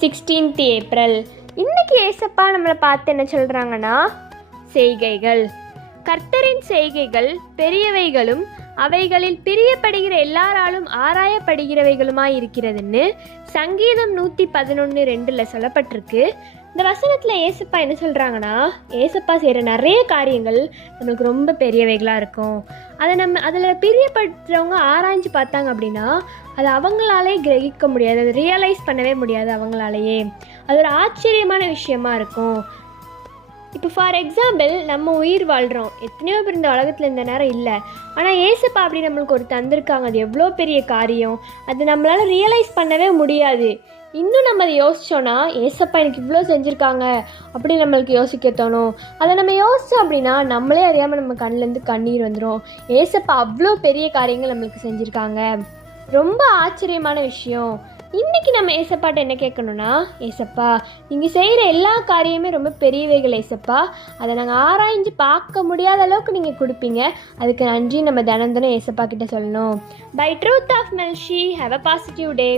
16th April. இன்னைக்கு ஏசப்பா நம்மளை பார்த்து என்ன சொல்கிறாங்கன்னா, செய்கைகள். கர்த்தரின் செய்கைகள் பெரியவைகளும் அவைகளில் பிரியப்படுகிற எல்லாராலும் ஆராயப்படுகிறவைகளுமாய் இருக்கிறதுன்னு சங்கீதம் 111:2 சொல்லப்பட்டிருக்கு. இந்த வசனத்தில் ஏசப்பா என்ன சொல்கிறாங்கன்னா, ஏசப்பா செய்கிற நிறைய காரியங்கள் நம்மளுக்கு ரொம்ப பெரியவைகளாக இருக்கும். அதில் பிரியப்படுறவங்க ஆராய்ஞ்சு பார்த்தாங்க அப்படின்னா அது அவங்களாலே கிரகிக்க முடியாது, அதை ரியலைஸ் பண்ணவே முடியாது அவங்களாலேயே. அது ஒரு ஆச்சரியமான விஷயமா இருக்கும். இப்போ ஃபார் எக்ஸாம்பிள், நம்ம உயிர் வாழ்கிறோம், எத்தனையோ பேர் இந்த உலகத்தில் இந்த நேரம் இல்லை, ஆனால் ஏசப்பா அப்படி நம்மளுக்கு ஒரு தந்திருக்காங்க. அது எவ்வளோ பெரிய காரியம், அது நம்மளால் ரியலைஸ் பண்ணவே முடியாது. இன்னும் நம்ம அதை யோசித்தோன்னா, ஏசப்பா எனக்கு இவ்வளோ செஞ்சுருக்காங்க அப்படி நம்மளுக்கு யோசிக்க தோணும். அதை நம்ம யோசித்தோம் அப்படின்னா நம்மளே அறியாமல் நம்ம கண்ணிலேருந்து கண்ணீர் வந்துடும். ஏசப்பா அவ்வளோ பெரிய காரியங்கள் நம்மளுக்கு செஞ்சுருக்காங்க. ரொம்ப ஆச்சரியமான விஷயம். இன்றைக்கி நம்ம ஏசப்பாட்ட என்ன கேட்கணுன்னா, ஏசப்பா நீங்கள் செய்கிற எல்லா காரியமே ரொம்ப பெரியவைகள் ஏசப்பா, அதை நாங்கள் ஆராய்ஞ்சு பார்க்க முடியாத அளவுக்கு நீங்கள் கொடுப்பீங்க, அதுக்கு நன்றி நம்ம தினம் தினம் ஏசப்பா கிட்ட சொல்லணும். பை ட்ரூத் ஆஃப் மெல்ஷி, ஹேவ் அ பாசிட்டிவ் டே.